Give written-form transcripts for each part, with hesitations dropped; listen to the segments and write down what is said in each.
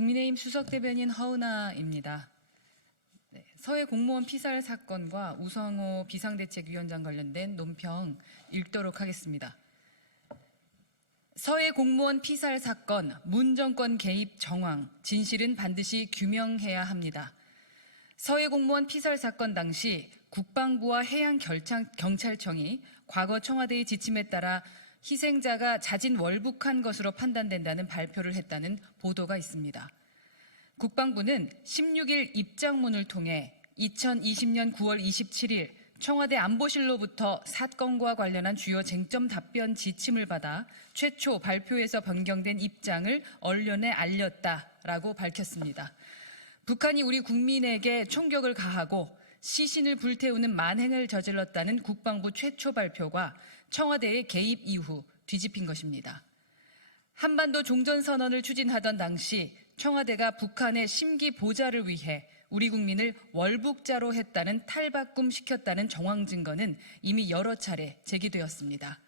국민의힘 수석대변인 허은하입니다. 서해 공무원 피살 사건과 우상호 비상대책위원장 관련된 논평 읽도록 하겠습니다. 서해 공무원 피살 사건, 문 정권 개입 정황, 진실은 반드시 규명해야 합니다. 서해 공무원 피살 사건 당시 국방부와 해양경찰청이 과거 청와대의 지침에 따라 희생자가 자진 월북한 것으로 판단된다는 발표를 했다는 보도가 있습니다. 국방부는 16일 입장문을 통해 2020년 9월 27일 청와대 안보실로부터 사건과 관련한 주요 쟁점 답변 지침을 받아 최초 발표에서 변경된 입장을 언론에 알렸다라고 밝혔습니다. 북한이 우리 국민에게 총격을 가하고 시신을 불태우는 만행을 저질렀다는 국방부 최초 발표가 청와대의 개입 이후 뒤집힌 것입니다. 한반도 종전선언을 추진하던 당시 청와대가 북한의 심기 보좌를 위해 우리 국민을 월북자로 했다는 탈바꿈시켰다는 정황 증거는 이미 여러 차례 제기되었습니다.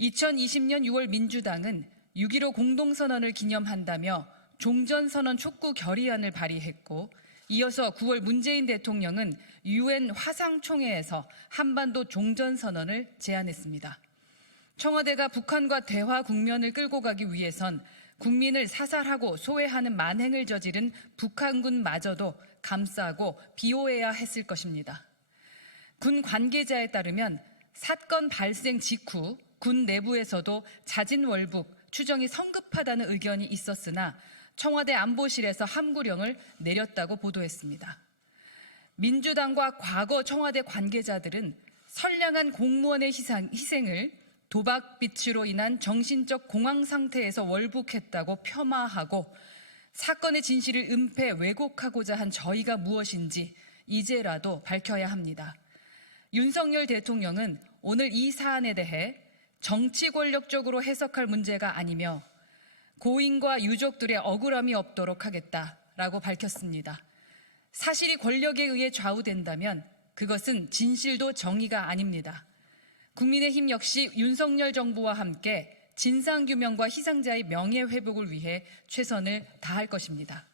2020년 6월 민주당은 6.15 공동선언을 기념한다며 종전선언 촉구 결의안을 발의했고, 이어서 9월 문재인 대통령은 UN 화상총회에서 한반도 종전선언을 제안했습니다. 청와대가 북한과 대화 국면을 끌고 가기 위해선 국민을 사살하고 소외하는 만행을 저지른 북한군마저도 감싸고 비호해야 했을 것입니다. 군 관계자에 따르면 사건 발생 직후 군 내부에서도 자진 월북 추정이 성급하다는 의견이 있었으나 청와대 안보실에서 함구령을 내렸다고 보도했습니다. 민주당과 과거 청와대 관계자들은 선량한 공무원의 희생을 도박빛으로 인한 정신적 공황 상태에서 월북했다고 폄하하고 사건의 진실을 은폐 왜곡하고자 한 저희가 무엇인지 이제라도 밝혀야 합니다. 윤석열 대통령은 오늘 이 사안에 대해 정치 권력적으로 해석할 문제가 아니며 고인과 유족들의 억울함이 없도록 하겠다라고 밝혔습니다. 사실이 권력에 의해 좌우된다면 그것은 진실도 정의가 아닙니다. 국민의힘 역시 윤석열 정부와 함께 진상규명과 희생자의 명예회복을 위해 최선을 다할 것입니다.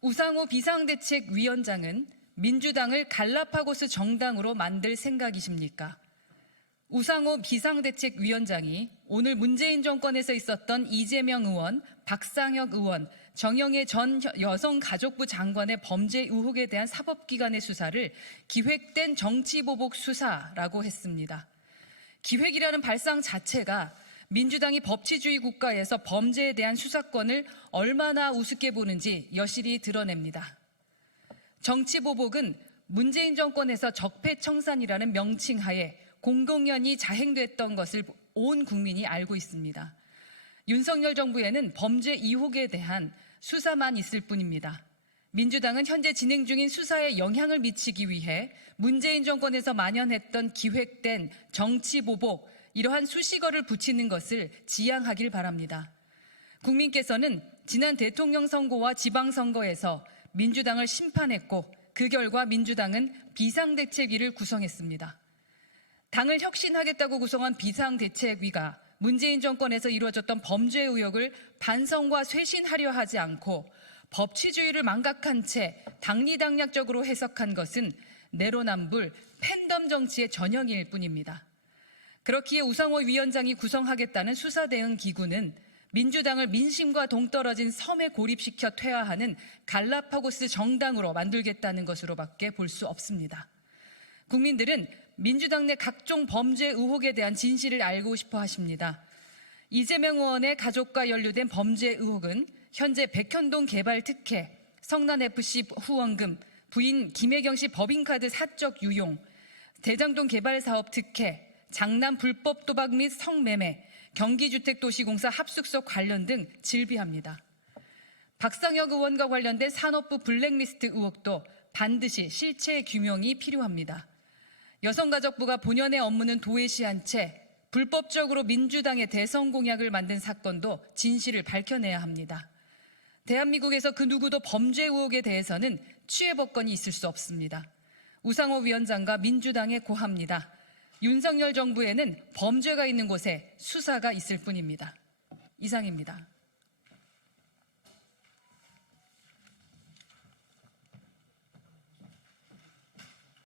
우상호 비상대책위원장은 민주당을 갈라파고스 정당으로 만들 생각이십니까? 우상호 비상대책위원장이 오늘 문재인 정권에서 있었던 이재명 의원, 박상혁 의원, 정영애 전 여성가족부 장관의 범죄 의혹에 대한 사법기관의 수사를 기획된 정치보복 수사라고 했습니다. 기획이라는 발상 자체가 민주당이 법치주의 국가에서 범죄에 대한 수사권을 얼마나 우습게 보는지 여실히 드러냅니다. 정치보복은 문재인 정권에서 적폐청산이라는 명칭하에 공공연히 자행됐던 것을 온 국민이 알고 있습니다. 윤석열 정부에는 범죄 의혹에 대한 수사만 있을 뿐입니다. 민주당은 현재 진행 중인 수사에 영향을 미치기 위해 문재인 정권에서 만연했던 기획된 정치보복, 이러한 수식어를 붙이는 것을 지양하길 바랍니다. 국민께서는 지난 대통령 선거와 지방선거에서 민주당을 심판했고 그 결과 민주당은 비상대책위를 구성했습니다. 당을 혁신하겠다고 구성한 비상대책위가 문재인 정권에서 이루어졌던 범죄 의혹을 반성과 쇄신하려 하지 않고 법치주의를 망각한 채 당리당략적으로 해석한 것은 내로남불, 팬덤 정치의 전형일 뿐입니다. 그렇기에 우상호 위원장이 구성하겠다는 수사대응기구는 민주당을 민심과 동떨어진 섬에 고립시켜 퇴화하는 갈라파고스 정당으로 만들겠다는 것으로밖에 볼 수 없습니다. 국민들은 민주당 내 각종 범죄 의혹에 대한 진실을 알고 싶어 하십니다. 이재명 의원의 가족과 연루된 범죄 의혹은 현재 백현동 개발 특혜, 성남FC 후원금, 부인 김혜경 씨 법인카드 사적 유용, 대장동 개발 사업 특혜, 장남 불법 도박 및 성매매, 경기주택도시공사 합숙소 관련 등 질비합니다. 박상혁 의원과 관련된 산업부 블랙리스트 의혹도 반드시 실체 규명이 필요합니다. 여성가족부가 본연의 업무는 도외시한 채 불법적으로 민주당의 대선 공약을 만든 사건도 진실을 밝혀내야 합니다. 대한민국에서 그 누구도 범죄 의혹에 대해서는 취해법권이 있을 수 없습니다. 우상호 위원장과 민주당에 고합니다. 윤석열 정부에는 범죄가 있는 곳에 수사가 있을 뿐입니다. 이상입니다.